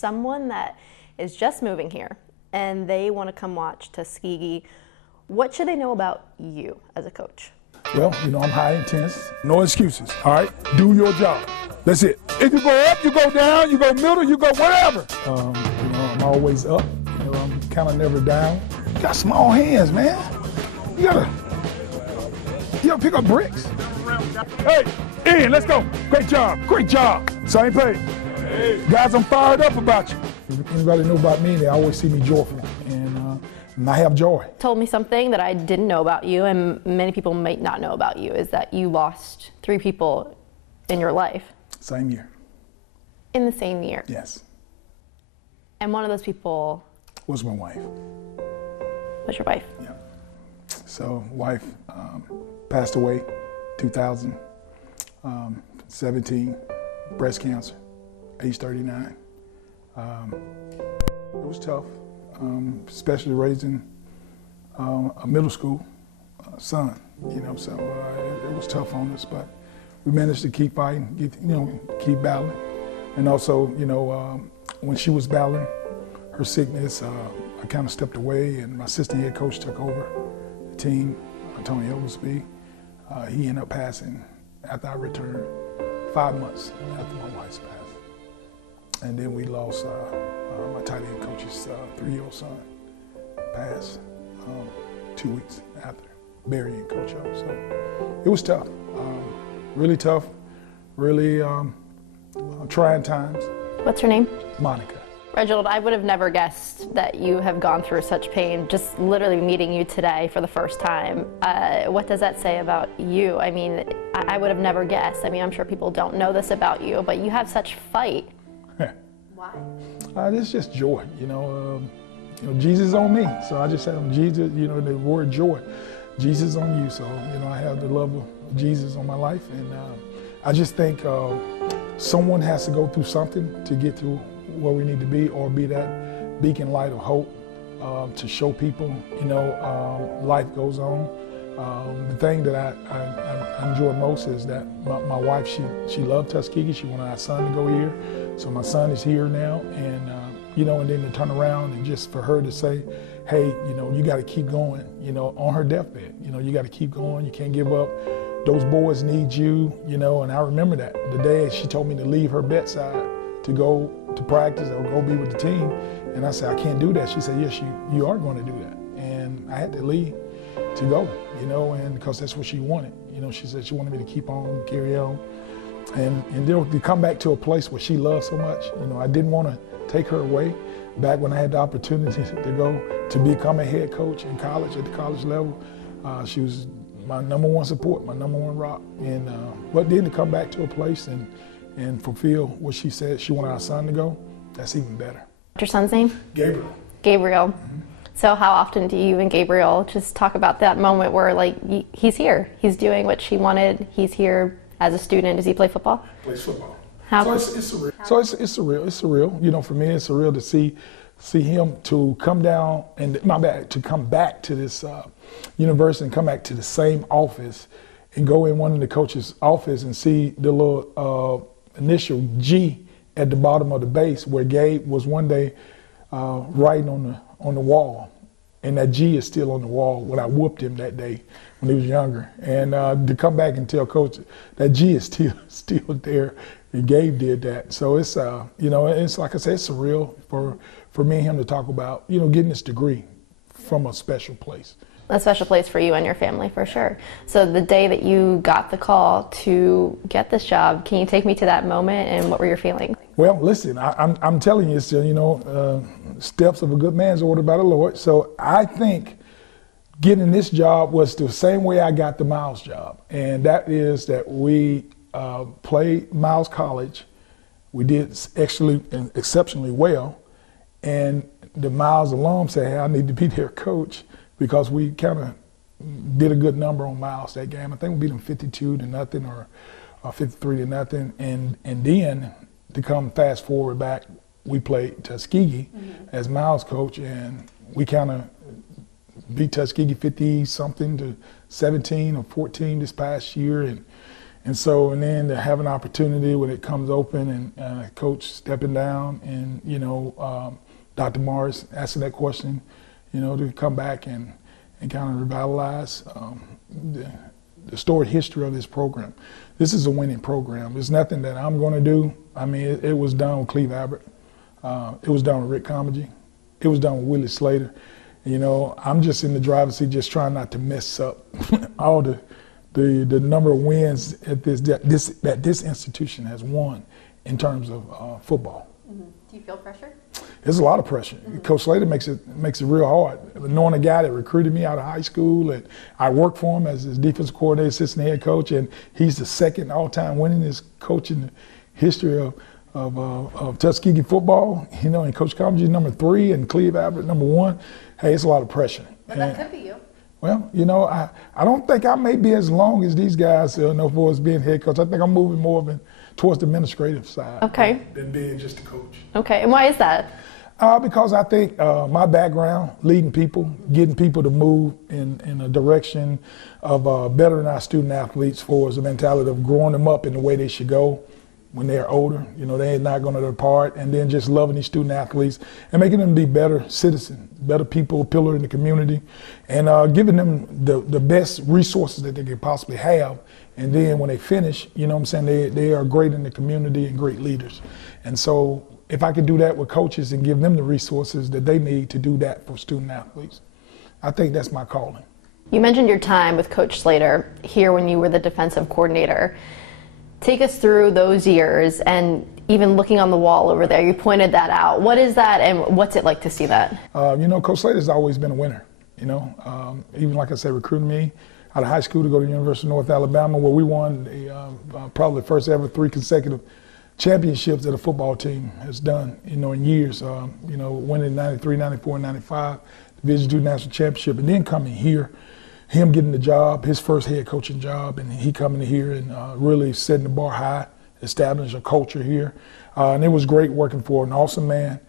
Someone that is just moving here and they want to come watch Tuskegee, what should they know about you as a coach? Well, I'm high intense. No excuses, all right? Do your job. That's it. If you go up, you go down, you go middle, you go whatever. I'm always up. I'm kind of never down. You got small hands, man. You gotta pick up bricks. Hey, Ian, let's go. Great job, great job. Same page. Hey. Guys, I'm fired up about you. Anybody know about me, they always see me joyful, and I have joy. Told me something that I didn't know about you, and many people might not know about you, is that you lost 3 people in your life. Same year. In the same year? Yes. And one of those people was my wife. Was your wife? Yeah. So, wife passed away 2017, breast cancer, age 39. It was tough, especially raising a middle school son, so it was tough on us, but we managed to keep fighting, keep battling. And also, when she was battling her sickness, I kind of stepped away, and my assistant head coach took over the team, Tony Oglesby. He ended up passing after I returned, 5 months after my wife's passed. And then we lost my tight end coach's 3-year-old son, passed 2 weeks after, burying Coach O. So it was tough, really tough, really trying times. What's her name? Monica. Reginald, I would have never guessed that you have gone through such pain, just literally meeting you today for the first time. What does that say about you? I mean, I would have never guessed. I mean, I'm sure people don't know this about you, but you have such fight. Why? It's just joy, Jesus on me. So I just have Jesus, the word joy. Jesus on you. So, I have the love of Jesus on my life. And I just think someone has to go through something to get to where we need to be, or be that beacon light of hope to show people, life goes on. The thing that I enjoy most is that my wife, she loved Tuskegee. She wanted our son to go here. So my son is here now, and and then to turn around and just for her to say, hey, you got to keep going, on her deathbed. You got to keep going. You can't give up. Those boys need you, and I remember that. The day she told me to leave her bedside to go to practice or go be with the team, and I said, I can't do that. She said, yes, you are going to do that. And I had to leave to go, and because that's what she wanted. She said she wanted me to keep on, carry on. And then to come back to a place where she loves so much, I didn't want to take her away. Back when I had the opportunity to go to become a head coach in college, at the college level, she was my #1 support, my #1 rock. And but then to come back to a place and fulfill what she said she wanted our son to go, that's even better. What's your son's name? Gabriel. Gabriel. Mm-hmm. So how often do you and Gabriel just talk about that moment where, like, he's here, he's doing what she wanted, he's here as a student? Does he play football? Plays football. How? So it's surreal. So it's surreal. It's surreal. For me, it's surreal to see him to come down and to come back to this university and come back to the same office and go in one of the coaches' office and see the little initial G at the bottom of the base where Gabe was one day writing on the wall, and that G is still on the wall when I whooped him that day when he was younger. And to come back and tell Coach that G is still there, and Gabe did that. So it's it's like I said, it's surreal for me and him to talk about getting this degree from a special place. A special place for you and your family, for sure. So the day that you got the call to get this job, can you take me to that moment, and what were your feelings? Well, listen, I'm telling you, it's steps of a good man's ordered by the Lord. So I think getting this job was the same way I got the Miles job, and that is that we played Miles College. We did actually exceptionally well, and the Miles alum said, hey, I need to be their coach, because we kind of did a good number on Miles that game. I think we beat them 52-0 or 53-0, and then to come fast forward back, we played Tuskegee as Miles coach, and we kind of beat Tuskegee 50-something to 17 or 14 this past year, and And so, and then to have an opportunity when it comes open and coach stepping down and, Dr. Morris asking that question, to come back and kind of revitalize the storied history of this program. This is a winning program. It's nothing that I'm going to do. I mean, it was done with Cleve Abbott. It was done with Rick Comedy. It was done with Willie Slater. I'm just in the driver's seat, just trying not to mess up all the number of wins that this institution has won in terms of football. Mm-hmm. Do you feel pressure? There's a lot of pressure. Mm-hmm. Coach Slater makes it real hard. Knowing a guy that recruited me out of high school, and I worked for him as his defensive coordinator, assistant head coach, and he's the second all-time winningest coach in the history of Tuskegee football. And Coach Comedy is number 3, and Cleve Abbott number 1. Hey, it's a lot of pressure. But that could be you. Well, I don't think I may be as long as these guys, for us being head coach. I think I'm moving more towards the administrative side than being just a coach. Okay, and why is that? Because I think my background, leading people, getting people to move in a direction of bettering our student athletes for the mentality of growing them up in the way they should go when they're older. They're not going to depart, and then just loving these student athletes and making them be better citizens, better people, pillar in the community, and giving them the best resources that they could possibly have. And then when they finish, they are great in the community and great leaders. And so if I can do that with coaches and give them the resources that they need to do that for student athletes, I think that's my calling. You mentioned your time with Coach Slater here when you were the defensive coordinator. Take us through those years, and even looking on the wall over there, you pointed that out. What is that, and what's it like to see that? Coach Slater's always been a winner. Even like I said, recruiting me out of high school to go to the University of North Alabama, where we won probably the first ever 3 consecutive championships that a football team has done, in years. Winning 93, 94, and 95, Division II National Championship, and then coming here, him getting the job, his first head coaching job, and he coming here and really setting the bar high, establishing a culture here. And it was great working for an awesome man,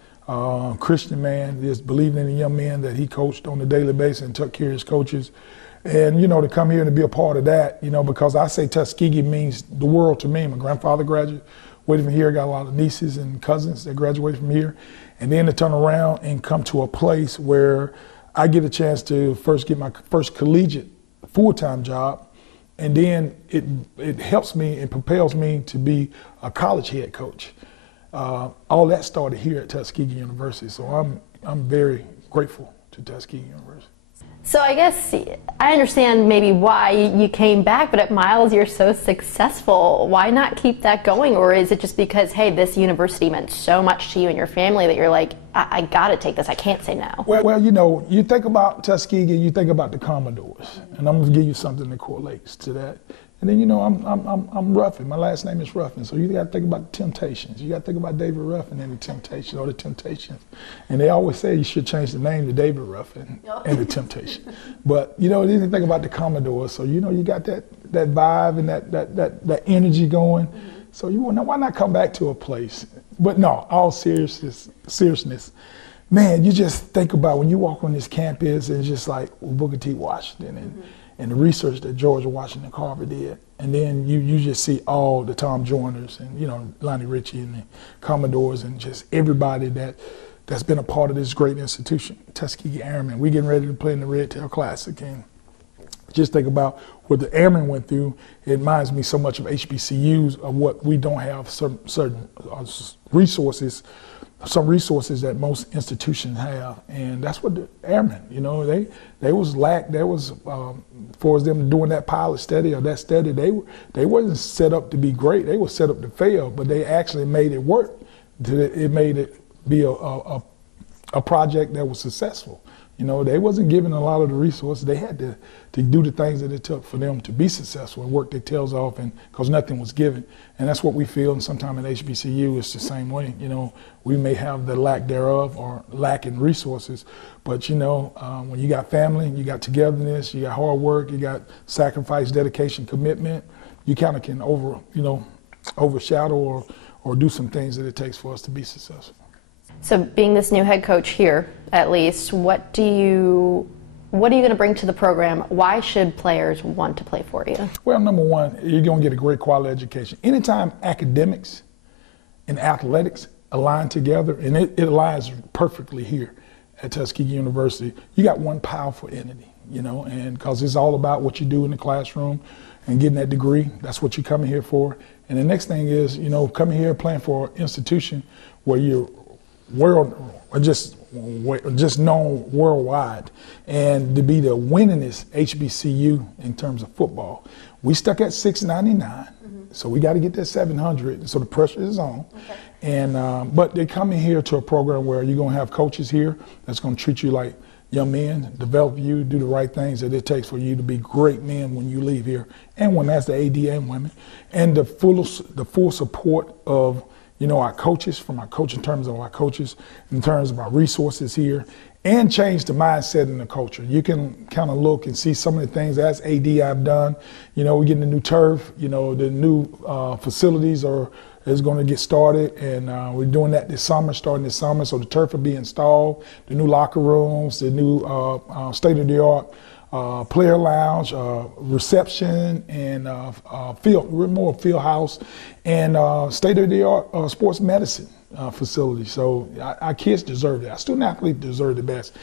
Christian man, just believing in the young men that he coached on a daily basis and took care of his coaches. And, to come here and to be a part of that, because I say Tuskegee means the world to me. My grandfather graduated from here, got a lot of nieces and cousins that graduated from here. And then to turn around and come to a place where I get a chance to first get my first collegiate full-time job, and then it helps me and propels me to be a college head coach. All that started here at Tuskegee University, so I'm very grateful to Tuskegee University. So I guess I understand maybe why you came back, but at Miles you're so successful. Why not keep that going? Or is it just because, hey, this university meant so much to you and your family that you're like, I got to take this, I can't say no? Well, you think about Tuskegee, you think about the Commodores, and I'm going to give you something that correlates to that. And then, I'm Ruffin. My last name is Ruffin. So you got to think about the Temptations. You got to think about David Ruffin and the Temptations, or the Temptations. And they always say you should change the name to David Ruffin and the Temptation. But, you didn't think about the Commodores. So, you got that vibe and that energy going. So why not come back to a place? But no, all seriousness, man, you just think about when you walk on this campus, and it's just like Booker T. Washington and the research that George Washington Carver did. And then you just see all the Tom Joyners and, Lonnie Ritchie and the Commodores and just everybody that's been a part of this great institution, Tuskegee Airmen. We getting ready to play in the Red Tail Classic, and just think about what the Airmen went through. It reminds me so much of HBCUs, of what we don't have certain resources, some resources that most institutions have, and that's what the Airmen, they was for them doing that pilot study or that study, they wasn't set up to be great, they were set up to fail, but they actually made it work. It made it be a project that was successful. They wasn't given a lot of the resources. They had to do the things that it took for them to be successful and work their tails off, and because nothing was given. And that's what we feel, and sometimes at HBCU it's the same way. We may have the lack thereof or lack in resources, but when you got family, you got togetherness, you got hard work, you got sacrifice, dedication, commitment, you kind of can overshadow or do some things that it takes for us to be successful. So being this new head coach here, at least, what do you What are you going to bring to the program? Why should players want to play for you? Well, number one, you're going to get a great quality education. Anytime academics and athletics align together, and it aligns perfectly here at Tuskegee University, you got one powerful entity, you know, and because it's all about what you do in the classroom and getting that degree. That's what you're coming here for. And the next thing is, you know, coming here playing for an institution where you're just known worldwide, and to be the winningest HBCU in terms of football. We stuck at 699, so we got to get that 700. So the pressure is on. Okay. And but they're coming here to a program where you're gonna have coaches here that's gonna treat you like young men, develop you, do the right things that it takes for you to be great men when you leave here, and women, as the AD and women, and the full support of, you know, our coaches, from our coach in terms of our coaches, in terms of our resources here, and change the mindset and the culture. You can kind of look and see some of the things as AD I've done. You know, we're getting the new turf, you know, the new facilities is going to get started, and we're doing that this summer, starting this summer, so the turf will be installed, the new locker rooms, the new state-of-the-art player lounge, reception, and more field house, and state-of-the-art sports medicine facility. So our kids deserve that. Our student athletes deserve the best.